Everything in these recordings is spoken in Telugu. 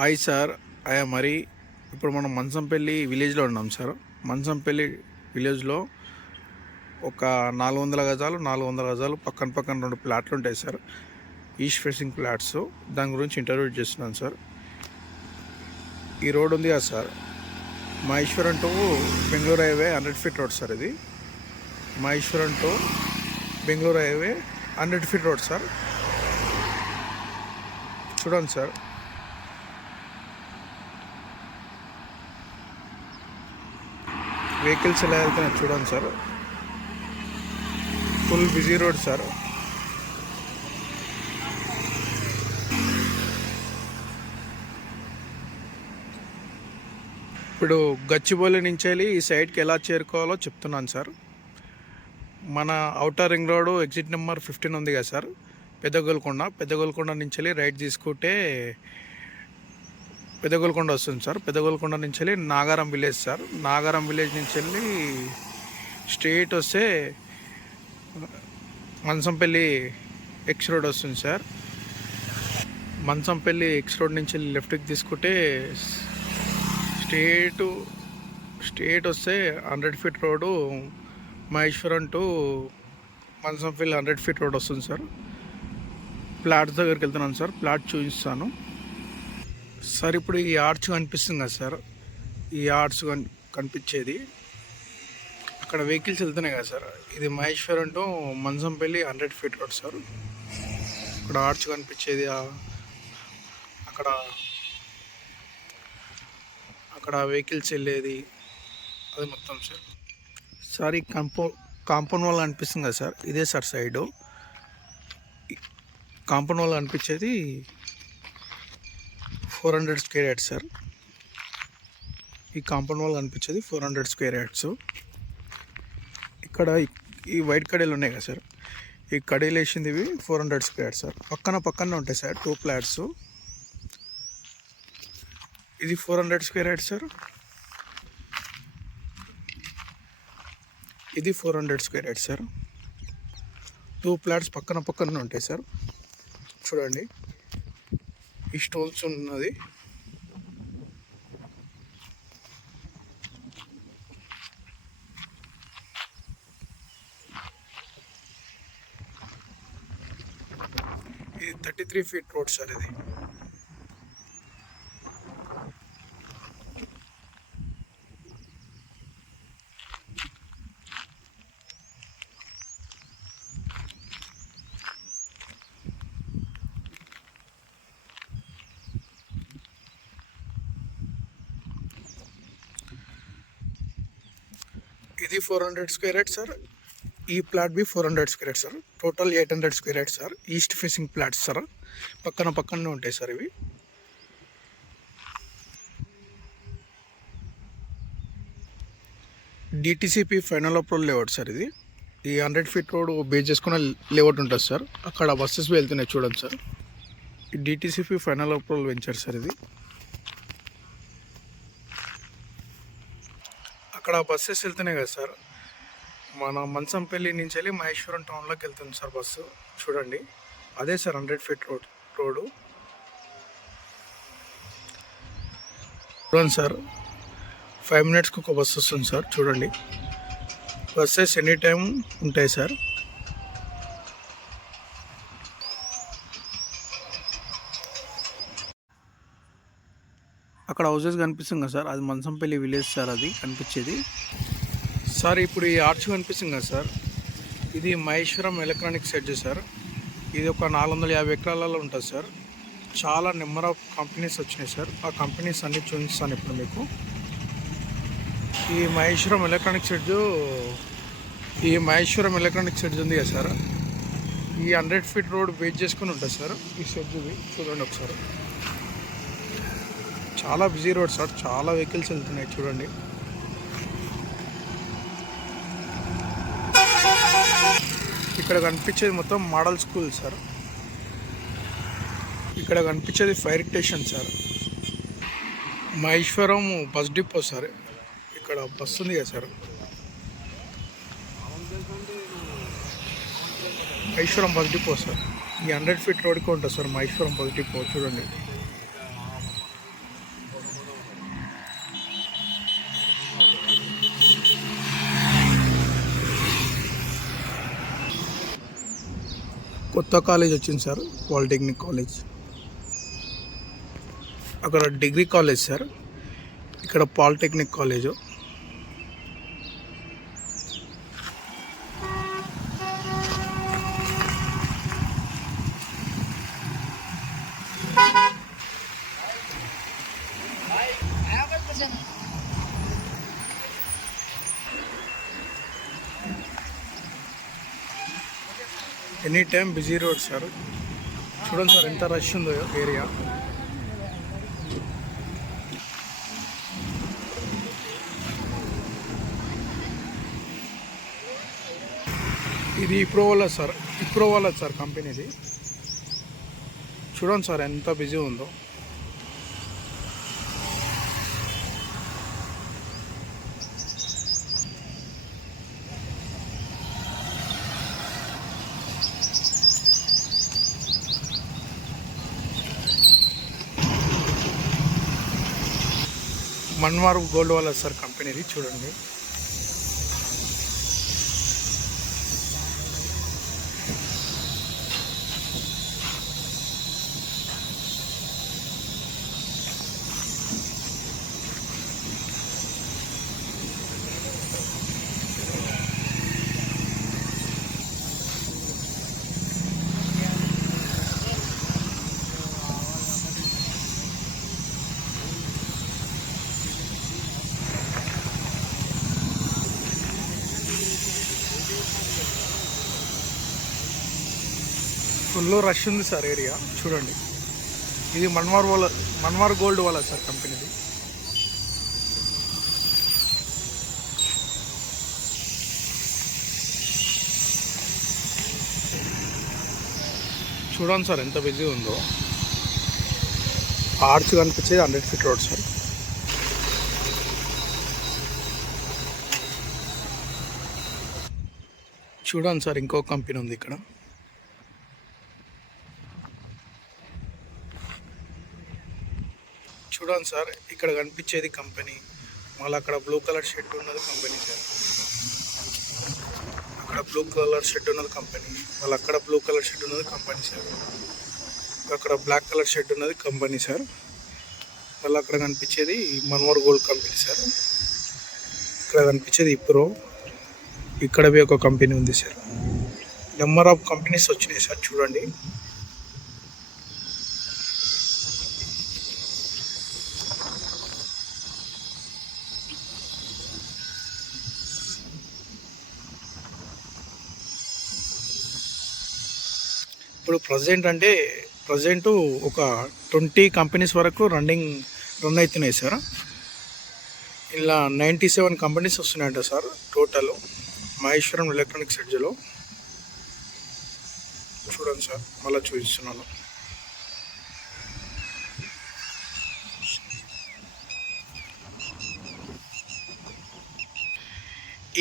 హాయ్ సార్, ఐఎమ్ మరి. ఇప్పుడు మనం మంచంపల్లి విలేజ్లో ఉన్నాం సార్. మంచంపల్లి విలేజ్లో ఒక 400 గజాలు 400 గజాలు పక్కన పక్కన 2 ప్లాట్లు ఉంటాయి సార్. East facing plots. దాని గురించి ఇంటర్వ్యూ చేస్తున్నాను సార్. ఈ రోడ్ ఉంది కదా sir, Maheshwaram to Bengaluru highway 100 feet road sir. ఇది Maheshwaram to Bengaluru highway 100 feet road sir. చూడండి సార్, వెహికల్స్ ఎలా వెళ్తున్నాయి చూడండి sir. Full busy road sir. ఇప్పుడు గచ్చిబౌలి నుంచి వెళ్ళి ఈ సైడ్కి ఎలా చేరుకోవాలో చెప్తున్నాను సార్. మన outer ring road exit number 15 ఉంది కదా సార్, పెద్దగోల్కొండ నుంచి వెళ్ళి రైట్ తీసుకుంటే పెద్దగోల్కొండ వస్తుంది సార్. పెద్దగోల్కొండ నుంచి వెళ్ళి Nagaram village sir. Nagaram village నుంచి వెళ్ళి స్ట్రైట్ వస్తే మంచంపల్లి ఎక్స్ రోడ్ వస్తుంది సార్. మంచంపల్లి ఎక్స్ రోడ్ నుంచి వెళ్ళి లెఫ్ట్కి తీసుకుంటే స్ట్రైట్ వస్తే 100 feet road Maheshwaram to మంచంపల్లి 100 feet road వస్తుంది సార్. ప్లాట్స్ దగ్గరికి వెళ్తున్నాను సార్, ప్లాట్ చూపిస్తాను సార్. ఇప్పుడు ఈ ఆర్చ్ కనిపిస్తుంది కదా సార్, ఈ ఆర్చ్ కనిపించేది అక్కడ వెహికల్స్ వెళ్తున్నాయి కదా సార్. ఇది Maheshwaram to మంచంపల్లి 100 feet road sir. ఇక్కడ ఆర్చ్ కనిపించేది అక్కడ వెహికల్స్ వెళ్ళేది అది మొత్తం సార్. సార్ ఈ కాంపౌండ్ వాల్ అనిపిస్తుంది కదా సార్, ఇదే సార్ సైడు. కాంపౌండ్ వాల్ అనిపించేది 400 స్క్వేర్ యార్డ్స్ సార్. ఈ కాంపౌండ్ వాల్ కనిపించేది 400 స్క్వేర్ యార్డ్స్. ఇక్కడ ఈ వైట్ కడీలు ఉన్నాయి కదా సార్, ఈ కడీలు వేసింది ఇవి 400 స్క్వేర్ యార్డ్స్ సార్. పక్కన ఉంటాయి సార్ 2 ప్లాట్స్. ఇది 400 స్క్వేర్ యార్డ్స్ సార్, ఇది 400 స్క్వేర్ యార్డ్స్ సార్. 2 ప్లాట్స్ పక్కన ఉంటాయి సార్. చూడండి, ఈ స్టోన్స్ ఉన్నది. ఇది 33 ఫీట్ రోడ్ సార్. ఇది 400 స్క్వేర్ యార్డ్స్ సార్. ఈ plot B 400 square yards sir. Total 800 square yards sir. East facing plots sir, పక్కనే ఉంటాయి సార్ ఇవి. DTCP final approval layout sir. ఇది ఈ 100 ఫీట్ రోడ్ బేస్ చేసుకున్న లేఅవుట్ ఉంటుంది సార్. అక్కడ బస్సెస్ వెళ్తున్నాయి చూడండి సార్. ఈ DTCP final approval venture sir. ఇది అక్కడ బస్సెస్ వెళ్తున్నాయి కదా సార్. మన మంచంపల్లి నుంచి వెళ్ళి మహేశ్వరం టౌన్లోకి వెళ్తుంది సార్ బస్సు. చూడండి, అదే సార్ 100 ఫీట్ రోడ్. చూడండి సార్, 5 మినిట్స్కి ఒక బస్సు వస్తుంది సార్. చూడండి, బస్సెస్ ఎనీ టైం ఉంటాయి సార్. అక్కడ హౌసెస్ కనిపిస్తుంది కదా సార్, అది మంచంపల్లి విలేజ్ సార్. అది కనిపించేది సార్. ఇప్పుడు ఈ ఆర్చ్ కనిపిస్తుంది కదా సార్, ఇది మహేశ్వరం ఎలక్ట్రానిక్స్ ఎడ్జ్ సార్. ఇది ఒక 450 ఎకరాలలో ఉంటుంది సార్. చాలా నెంబర్ ఆఫ్ కంపెనీస్ వచ్చినాయి సార్. ఆ కంపెనీస్ అన్నీ చూపిస్తాను ఇప్పుడు మీకు. ఈ మహేశ్వరం ఎలక్ట్రానిక్స్ ఎడ్జ్ ఉంది కదా సార్, ఈ 100 ఫీట్ రోడ్ బేస్ చేసుకుని ఉంటుంది సార్ ఈ షెడ్ది. చూడండి ఒకసారి, చాలా బిజీ రోడ్ సార్, చాలా వెహికల్స్ వెళ్తున్నాయి చూడండి. ఇక్కడ కనిపించేది మొత్తం మోడల్ స్కూల్ సార్. ఇక్కడ కనిపించేది fire station sir. Maheshwaram bus depot sir. ఇక్కడ బస్సు ఉంది కదా sir, Maheshwaram bus depot sir. ఈ 100 ఫీట్ రోడ్కి ఉంటుంది సార్ మహేశ్వరం బస్ డిపో. చూడండి, కొత్త కాలేజ్ వచ్చింది సార్, పాలిటెక్నిక్ కాలేజ్. అక్కడ డిగ్రీ కాలేజ్ సార్, ఇక్కడ polytechnic college. Any time busy road sir. చూడండి సార్ ఎంత రష్ ఉందో ఏరియా. ఇది ఇప్రో వాళ్ళ సార్ కంపెనీది. చూడండి సార్ ఎంత బిజీ ఉందో. మన్వార్ గోల్డ్ వాళ్ళ సార్ కంపెనీది. చూడండి ఫుల్ రష్ ఉంది సార్ ఏరియా. చూడండి ఇది మన్వార్ గోల్డ్ వాళ్ళ సార్ కంపెనీది. చూడండి సార్ ఎంత బిజీ ఉందో. ఆర్చ్ కనిపించేది 100 ఫీట్ రోడ్ సార్. చూడండి సార్ ఇంకో కంపెనీ ఉంది ఇక్కడ. చూడండి సార్ ఇక్కడ కనిపించేది కంపెనీ. మళ్ళీ అక్కడ బ్లూ కలర్ షెడ్ ఉన్నది కంపెనీ సార్. అక్కడ బ్లూ కలర్ షెడ్ ఉన్నది కంపెనీ. మళ్ళీ అక్కడ బ్లూ కలర్ షెడ్ ఉన్నది కంపెనీ సార్. అక్కడ బ్లాక్ కలర్ షెడ్ ఉన్నది కంపెనీ సార్. మళ్ళీ అక్కడ కనిపించేది మన్వార్ గోల్డ్ కంపెనీ సార్. ఇక్కడ కనిపించేది ఇప్రో. ఇక్కడ ఒక కంపెనీ ఉంది సార్. నెంబర్ ఆఫ్ కంపెనీస్ వచ్చినాయి సార్. చూడండి ఇప్పుడు ప్రజెంట్ ఒక 20 కంపెనీస్ వరకు రన్ అవుతున్నాయి సార్. ఇలా 97 కంపెనీస్ వస్తున్నాయంట సార్ టోటల్ మహేశ్వరం ఎలక్ట్రానిక్స్ ఎడ్జ్లో. చూడండి సార్ మళ్ళీ చూపిస్తున్నాను.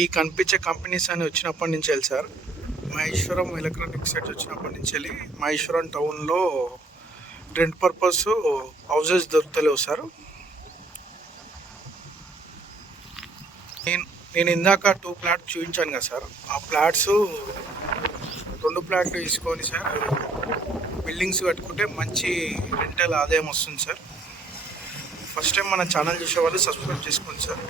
ఈ కనిపించే కంపెనీస్ అని వచ్చినప్పటి నుంచి వెళ్ళి సార్ మహేశ్వరం ఎలక్ట్రానిక్స్ ఎడ్జ్ వచ్చినప్పటి నుంచి వెళ్ళి మహేశ్వరం టౌన్లో రెంట్ పర్పస్ హౌసెస్ దొరుకుతలేవు సార్. నేను ఇందాక 2 ప్లాట్స్ చూపించాను కదా సార్. ఆ ప్లాట్స్ 2 ప్లాట్లు తీసుకొని సార్ బిల్డింగ్స్ కట్టుకుంటే మంచి రెంటల్ ఆదాయం వస్తుంది సార్. ఫస్ట్ టైం మన ఛానల్ చూసే వాళ్ళు సబ్స్క్రైబ్ చేసుకోండి సార్.